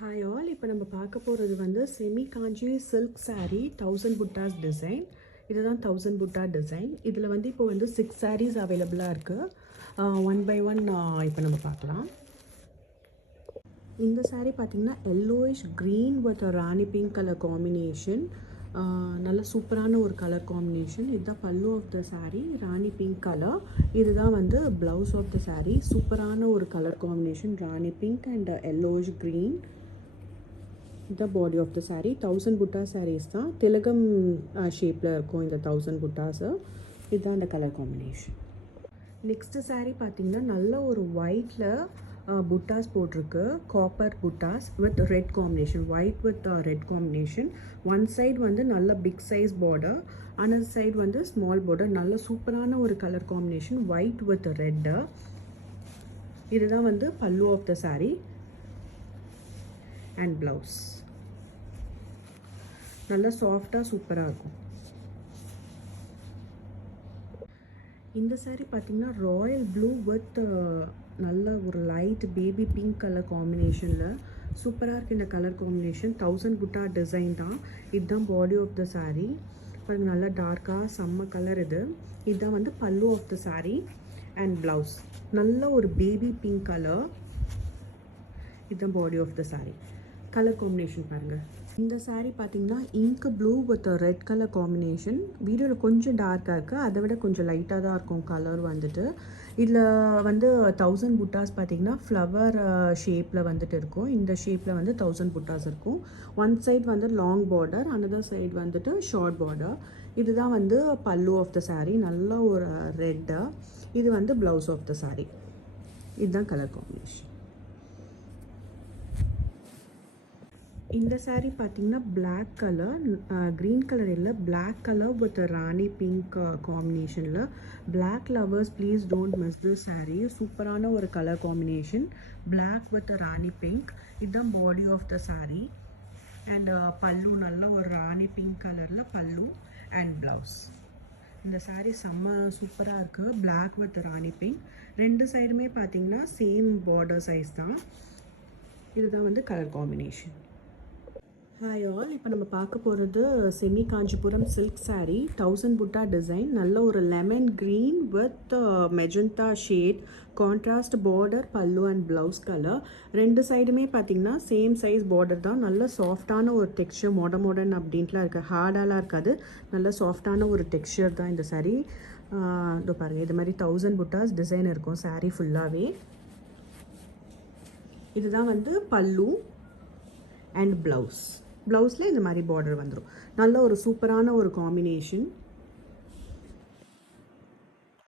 Hi all, இப்போ நம்ம பார்க்க போகிறது வந்து செமி காஞ்சி சில்க் saree 1000 புட்டாஸ் டிசைன். இதுதான் 1000 புட்டா டிசைன். இதில் வந்து இப்போ வந்து 6 sarees அவைலபிளாக இருக்குது. ஒன் பை ஒன் இப்போ நம்ம பார்க்கலாம். இந்த saree பார்த்திங்கன்னா yellowish green with a rani pink colour combination. நல்ல சூப்பரான ஒரு கலர் காம்பினேஷன். இதுதான் pallu of the saree, rani pink colour. இதுதான் வந்து ப்ளவுஸ் ஆஃப் த saree. சூப்பரான ஒரு colour combination, rani pink and yellowish green. The body of the saree 1000 butta sarees தான். திலகம் ஷேப்பில் இருக்கும் இந்த 1000 புட்டாஸு. இதுதான் அந்த கலர் காம்பினேஷன். நெக்ஸ்ட்டு saree பார்த்திங்கன்னா நல்ல ஒரு ஒயிட்டில் புட்டாஸ் போட்டிருக்கு. காப்பர் புட்டாஸ் with red combination, white with red combination. One side வந்து நல்ல big size border, another side வந்து ஸ்மால் பார்டர். நல்ல சூப்பரான ஒரு colour combination, white with red. இதுதான் வந்து pallu of the saree and blouse. நல்லா சாஃப்டாக சூப்பராக இருக்கும். இந்த saree பார்த்திங்கன்னா ராயல் ப்ளூ வித் நல்ல ஒரு லைட் பேபி பிங்க் கலர் காம்பினேஷனில் சூப்பராக இருக்குது இந்த கலர் காம்பினேஷன். 1000 புட்டா டிசைன் தான். இதுதான் பாடி ஆஃப் த saree. பாருங்க, நல்லா டார்க்காக செம்ம கலர் இது. இதுதான் வந்து pallu of the saree and blouse. நல்ல ஒரு பேபி பிங்க் கலர். இதுதான் body of the saree. Colour combination பாருங்கள். இந்த saree பார்த்திங்கன்னா ink blue with red colour combination. வீடியோவில் கொஞ்சம் டார்க்காக இருக்குது, அதை விட கொஞ்சம் லைட்டாக தான் இருக்கும் கலர் வந்துட்டு. இதில் வந்து 1000 புட்டாஸ் பார்த்திங்கன்னா ஃப்ளவர் ஷேப்பில் வந்துட்டு இருக்கும். இந்த ஷேப்பில் வந்து 1000 புட்டாஸ் இருக்கும். ஒன் சைடு வந்து லாங் பார்டர், அனதர் சைடு வந்துட்டு ஷார்ட் பார்டர். இதுதான் வந்து பல்லு ஆஃப் த saree, நல்ல ஒரு ரெட்டு. இது வந்து ப்ளவுஸ் ஆஃப் த saree. இதுதான் கலர் காம்பினேஷன். இந்த saree பார்த்திங்கன்னா பிளாக் கலர், க்ரீன் கலர் இல்லை, black colour with Rani pink காம்பினேஷனில். Black lovers please don't miss this saree. சூப்பரான ஒரு colour combination, black with Rani pink. இதுதான் body of the saree and pallu நல்ல ஒரு ராணி பிங்க் கலரில் பல்லு அண்ட் ப்ளவுஸ். இந்த saree செம்ம சூப்பராக இருக்குது, பிளாக் வித் ராணி பிங்க். ரெண்டு சைடுமே பார்த்திங்கன்னா சேம் பார்டர் சைஸ் தான். இதுதான் வந்து கலர் காம்பினேஷன். ஹாய் ஆல், இப்போ நம்ம பார்க்க போகிறது செமி காஞ்சிபுரம் சில்க் saree 1000 புட்டா டிசைன். நல்ல ஒரு lemon green with magenta shade, contrast border, பல்லு அண்ட் ப்ளவுஸ் கலர். ரெண்டு சைடுமே பார்த்திங்கன்னா சேம் சைஸ் பார்டர் தான். நல்ல சாஃப்டான ஒரு டெக்ஸ்சர், மாடர்ன் அப்படின்ட்டுலாம் இருக்குது, ஹார்டாலாம் இருக்காது. நல்ல சாஃப்டான ஒரு டெக்ஸ்சர் தான் இந்த saree. இதோ பாருங்கள், இது மாதிரி 1000 புட்டாஸ் டிசைன் இருக்கும் saree ஃபுல்லாகவே. இதுதான் வந்து பல்லு அண்ட் ப்ளவுஸ். ப்ளவுஸில் இந்த மாதிரி பார்டர் வந்துடும். நல்ல ஒரு சூப்பரான ஒரு காம்பினேஷன்.